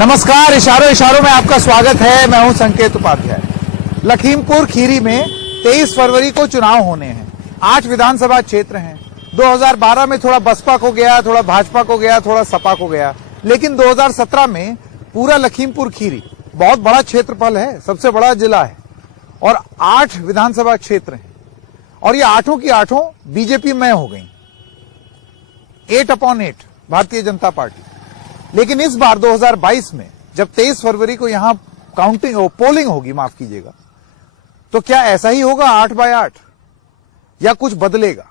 नमस्कार, इशारों इशारों में आपका स्वागत है। मैं हूं संकेत उपाध्याय। लखीमपुर खीरी में 23 फरवरी को चुनाव होने हैं। 8 विधानसभा क्षेत्र हैं। 2012 में थोड़ा बसपा को गया, थोड़ा भाजपा को गया, थोड़ा सपा को गया, लेकिन 2017 में पूरा लखीमपुर खीरी बहुत बड़ा क्षेत्रफल है, सबसे बड़ा जिला है और 8 विधानसभा क्षेत्र हैं और ये 8 की 8 बीजेपी में हो गई, 8/8 भारतीय जनता पार्टी। लेकिन इस बार 2022 में जब 23 फरवरी को यहां पोलिंग होगी, माफ कीजिएगा, तो क्या ऐसा ही होगा 8/8 या कुछ बदलेगा?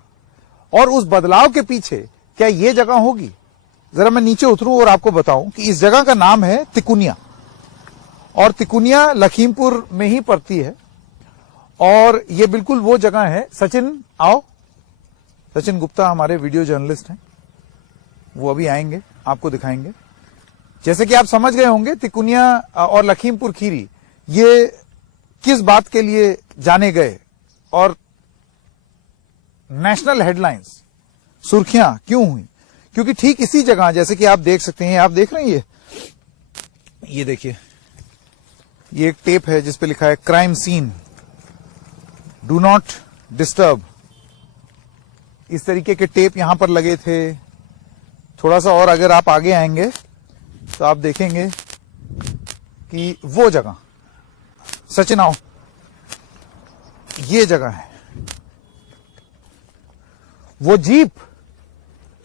और उस बदलाव के पीछे क्या ये जगह होगी? जरा मैं नीचे उतरूं और आपको बताऊं कि इस जगह का नाम है तिकुनिया और तिकुनिया लखीमपुर में ही पड़ती है और ये बिल्कुल वो जगह है। सचिन आओ, सचिन गुप्ता हमारे वीडियो जर्नलिस्ट हैं, वो अभी आएंगे, आपको दिखाएंगे। जैसे कि आप समझ गए होंगे, तिकुनिया और लखीमपुर खीरी ये किस बात के लिए जाने गए और नेशनल हेडलाइंस, सुर्खियां क्यों हुई? क्योंकि ठीक इसी जगह, जैसे कि आप देख सकते हैं, आप देख रहे हैं ये देखिए, ये एक टेप है जिस पे लिखा है crime scene, do not disturb. इस तरीके के टेप यहां पर लगे थे। थोड़ा सा और अगर आप आगे आएंगे तो आप देखेंगे कि वो जगह, सचिन आओ, ये जगह है, वो जीप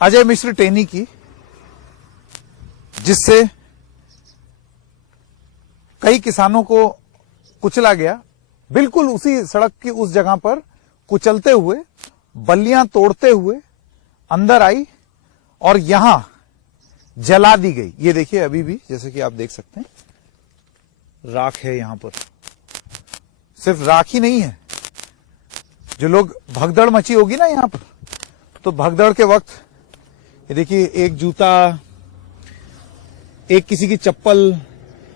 अजय मिश्र टेनी की, जिससे कई किसानों को कुचला गया, बिल्कुल उसी सड़क की उस जगह पर कुचलते हुए, बल्लियां तोड़ते हुए अंदर आई और यहां जला दी गई। ये देखिए, अभी भी जैसे कि आप देख सकते हैं, राख है यहां पर। सिर्फ राख ही नहीं है, जो लोग भगदड़ मची होगी ना यहां पर, तो भगदड़ के वक्त ये देखिए, एक जूता, एक किसी की चप्पल,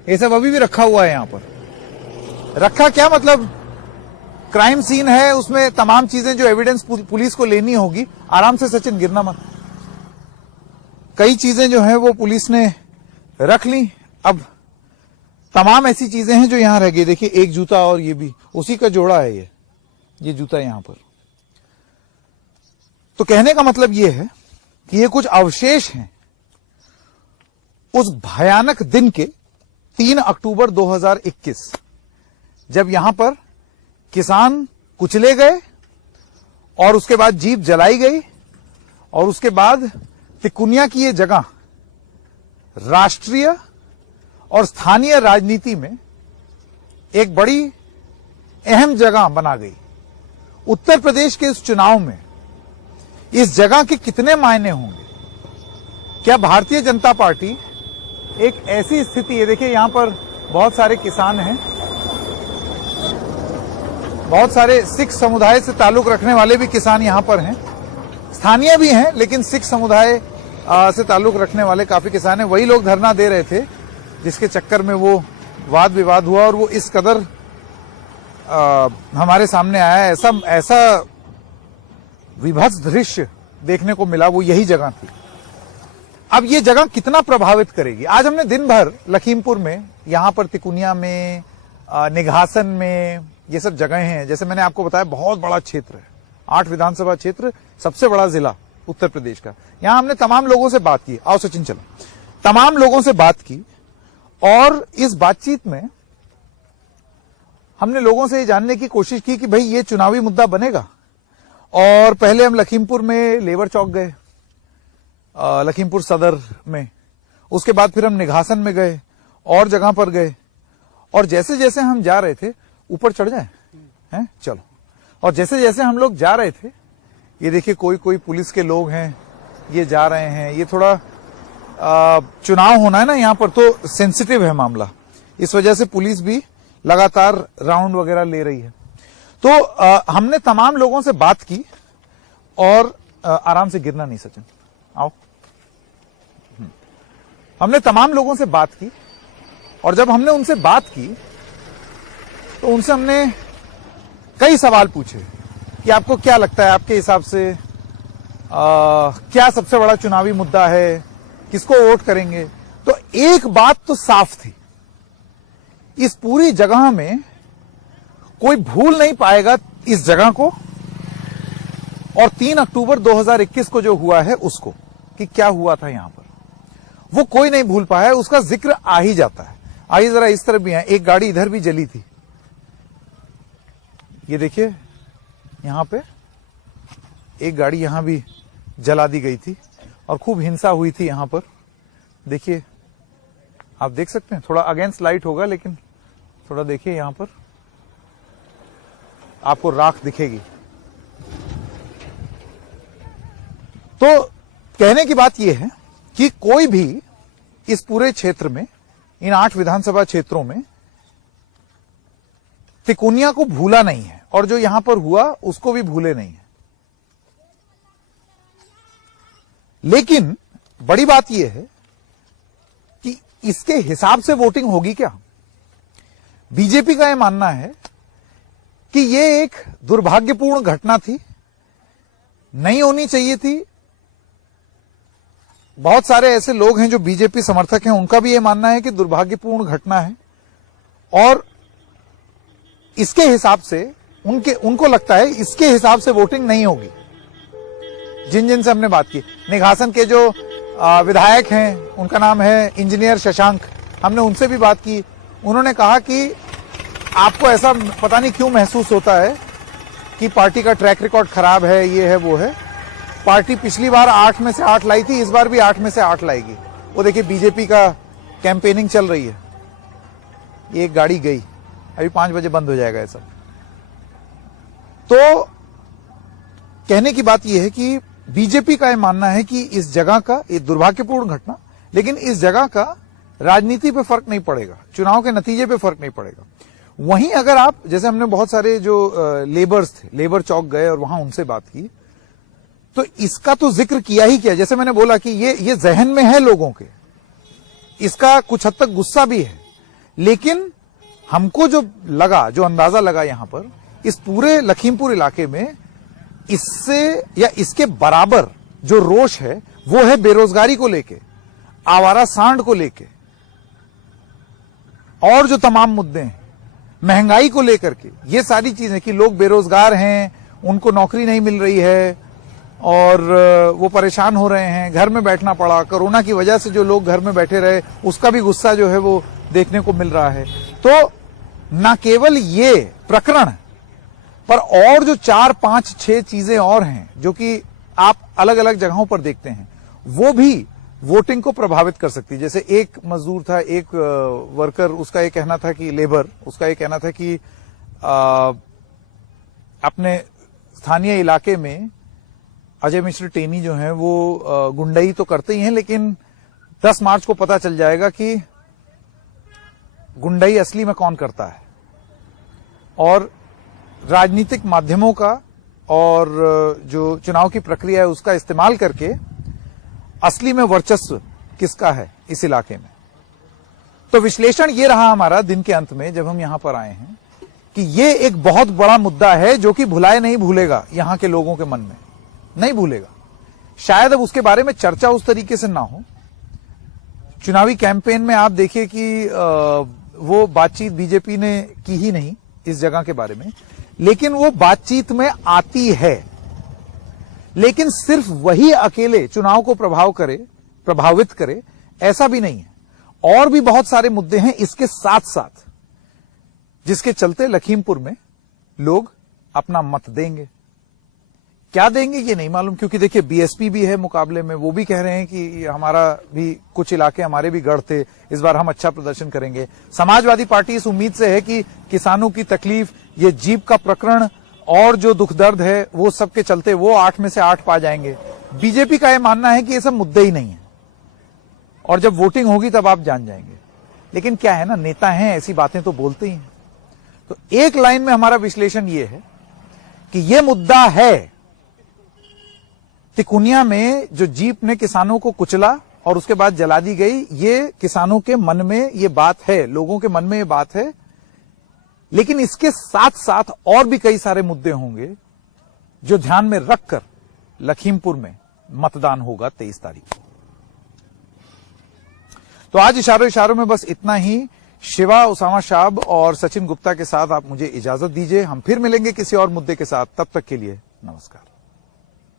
ये सब अभी भी रखा हुआ है यहां पर। रखा क्या मतलब, क्राइम सीन है, उसमें तमाम चीजें जो एविडेंस पुलिस को लेनी होगी। आराम से सचिन, गिरना मत। कई चीजें जो हैं वो पुलिस ने रख ली। अब तमाम ऐसी चीजें हैं जो यहां रह गई। देखिए, एक जूता और ये भी उसी का जोड़ा है, ये जूता यहां पर। तो कहने का मतलब ये है कि ये कुछ अवशेष हैं उस भयानक दिन के, 3 अक्टूबर 2021, जब यहां पर किसान कुचले गए और उसके बाद जीप जलाई गई और उसके बाद तिकुनिया की ये जगह राष्ट्रीय और स्थानीय राजनीति में एक बड़ी अहम जगह बना गई। उत्तर प्रदेश के इस चुनाव में इस जगह के कितने मायने होंगे? क्या भारतीय जनता पार्टी एक ऐसी स्थिति है, देखिए यहां पर बहुत सारे किसान हैं, बहुत सारे सिख समुदाय से ताल्लुक रखने वाले भी किसान यहां पर हैं, स्थानीय भी हैं, लेकिन सिख समुदाय से ताल्लुक रखने वाले काफी किसान हैं। वही लोग धरना दे रहे थे जिसके चक्कर में वो वाद विवाद हुआ और वो इस कदर हमारे सामने आया। ऐसा विभत्स दृश्य देखने को मिला, वो यही जगह थी। अब ये जगह कितना प्रभावित करेगी? आज हमने दिन भर लखीमपुर में, यहां पर तिकुनिया में, निघासन में, ये सब जगह हैं। जैसे मैंने आपको बताया, बहुत बड़ा क्षेत्र है, 8 विधानसभा क्षेत्र, सबसे बड़ा जिला उत्तर प्रदेश का। यहां हमने तमाम लोगों से बात की। आओ सचिन, चलो। तमाम लोगों से बात की और इस बातचीत में हमने लोगों से ये जानने की कोशिश की कि भाई ये चुनावी मुद्दा बनेगा। और पहले हम लखीमपुर में लेबर चौक गए, लखीमपुर सदर में, उसके बाद फिर हम निघासन में गए और जगह पर गए। और जैसे जैसे हम जा रहे थे, ऊपर चढ़ जाए हैं, चलो। और जैसे जैसे हम लोग जा रहे थे, ये देखिए, कोई पुलिस के लोग हैं, ये जा रहे हैं। ये थोड़ा चुनाव होना है ना यहाँ पर, तो सेंसिटिव है मामला, इस वजह से पुलिस भी लगातार राउंड वगैरह ले रही है। तो हमने तमाम लोगों से बात की और आराम से, गिरना नहीं सचिन, आओ। हमने तमाम लोगों से बात की और जब हमने उनसे बात की तो उनसे हमने कई सवाल पूछे कि आपको क्या लगता है, आपके हिसाब से क्या सबसे बड़ा चुनावी मुद्दा है, किसको वोट करेंगे। तो एक बात तो साफ थी, इस पूरी जगह में कोई भूल नहीं पाएगा इस जगह को और 3 अक्टूबर 2021 को जो हुआ है उसको, कि क्या हुआ था यहां पर, वो कोई नहीं भूल पाया। उसका जिक्र आ ही जाता है। आइए जरा इस तरफ भी है, एक गाड़ी इधर भी जली थी, ये देखिए यहां पे एक गाड़ी यहां भी जला दी गई थी और खूब हिंसा हुई थी यहां पर। देखिए, आप देख सकते हैं, थोड़ा अगेंस्ट लाइट होगा लेकिन थोड़ा देखिए, यहां पर आपको राख दिखेगी। तो कहने की बात यह है कि कोई भी इस पूरे क्षेत्र में, इन 8 विधानसभा क्षेत्रों में तिकोनिया को भूला नहीं है और जो यहां पर हुआ उसको भी भूले नहीं है। लेकिन बड़ी बात यह है कि इसके हिसाब से वोटिंग होगी क्या? बीजेपी का यह मानना है कि यह एक दुर्भाग्यपूर्ण घटना थी, नहीं होनी चाहिए थी। बहुत सारे ऐसे लोग हैं जो बीजेपी समर्थक हैं, उनका भी यह मानना है कि दुर्भाग्यपूर्ण घटना है और इसके हिसाब से उनको लगता है इसके हिसाब से वोटिंग नहीं होगी। जिन जिन से हमने बात की, निघासन के जो विधायक हैं, उनका नाम है इंजीनियर शशांक, हमने उनसे भी बात की। उन्होंने कहा कि आपको ऐसा पता नहीं क्यों महसूस होता है कि पार्टी का ट्रैक रिकॉर्ड खराब है, ये है वो है। पार्टी पिछली बार 8 में से 8 लाई थी, इस बार भी 8 में से 8 लाएगी। वो देखिए बीजेपी का कैंपेनिंग चल रही है। ये एक गाड़ी गई, अभी 5 बजे बंद हो जाएगा ऐसा। तो कहने की बात यह है कि बीजेपी का यह मानना है कि इस जगह का, ये दुर्भाग्यपूर्ण घटना, लेकिन इस जगह का राजनीति पे फर्क नहीं पड़ेगा, चुनाव के नतीजे पे फर्क नहीं पड़ेगा। वहीं अगर आप, जैसे हमने बहुत सारे जो लेबर्स थे, लेबर चौक गए और वहां उनसे बात की, तो इसका तो जिक्र किया ही किया। जैसे मैंने बोला कि ये जहन में है लोगों के, इसका कुछ हद तक गुस्सा भी है, लेकिन हमको जो लगा, जो अंदाजा लगा यहां पर, इस पूरे लखीमपुर इलाके में इससे या इसके बराबर जो रोष है वो है बेरोजगारी को लेके, आवारा सांड को लेके और जो तमाम मुद्दे हैं, महंगाई को लेकर के, ये सारी चीजें कि लोग बेरोजगार हैं, उनको नौकरी नहीं मिल रही है और वो परेशान हो रहे हैं, घर में बैठना पड़ा, कोरोना की वजह से जो लोग घर में बैठे रहे उसका भी गुस्सा जो है वो देखने को मिल रहा है। तो न केवल ये प्रकरण पर और जो 4, 5, 6 चीजें और हैं जो कि आप अलग अलग जगहों पर देखते हैं, वो भी वोटिंग को प्रभावित कर सकती है। जैसे एक मजदूर था, एक वर्कर, उसका ये कहना था कि लेबर, उसका ये कहना था कि अपने स्थानीय इलाके में अजय मिश्र टेनी जो हैं वो गुंडई तो करते ही हैं, लेकिन 10 मार्च को पता चल जाएगा कि गुंडई असली में कौन करता है और राजनीतिक माध्यमों का और जो चुनाव की प्रक्रिया है उसका इस्तेमाल करके असली में वर्चस्व किसका है इस इलाके में। तो विश्लेषण ये रहा हमारा दिन के अंत में, जब हम यहां पर आए हैं, कि ये एक बहुत बड़ा मुद्दा है जो कि भुलाए नहीं भूलेगा, यहां के लोगों के मन में नहीं भूलेगा। शायद अब उसके बारे में चर्चा उस तरीके से ना हो। चुनावी कैंपेन में आप देखिए कि वो बातचीत बीजेपी ने की ही नहीं इस जगह के बारे में, लेकिन वो बातचीत में आती है। लेकिन सिर्फ वही अकेले चुनाव को प्रभावित करे ऐसा भी नहीं है। और भी बहुत सारे मुद्दे हैं इसके साथ साथ, जिसके चलते लखीमपुर में लोग अपना मत देंगे। क्या देंगे ये नहीं मालूम, क्योंकि देखिए बीएसपी भी है मुकाबले में, वो भी कह रहे हैं कि हमारा भी कुछ इलाके हमारे भी गढ़ थे, इस बार हम अच्छा प्रदर्शन करेंगे। समाजवादी पार्टी इस उम्मीद से है कि किसानों की तकलीफ, ये जीप का प्रकरण और जो दुख दर्द है वो सब के चलते वो 8 में से 8 पा जाएंगे। बीजेपी का यह मानना है कि ये सब मुद्दे ही नहीं है और जब वोटिंग होगी तब आप जान जाएंगे। लेकिन क्या है ना, नेता हैं, ऐसी बातें तो बोलते ही हैं। तो एक लाइन में हमारा विश्लेषण ये है कि ये मुद्दा है, तिकोनिया में जो जीप ने किसानों को कुचला और उसके बाद जला दी गई, ये किसानों के मन में ये बात है, लोगों के मन में ये बात है। लेकिन इसके साथ साथ और भी कई सारे मुद्दे होंगे जो ध्यान में रखकर लखीमपुर में मतदान होगा 23 तारीख को। तो तो आज इशारों इशारों में बस इतना ही। शिवा, उसामा शाब और सचिन गुप्ता के साथ आप मुझे इजाजत दीजिए। हम फिर मिलेंगे किसी और मुद्दे के साथ। तब तक के लिए नमस्कार।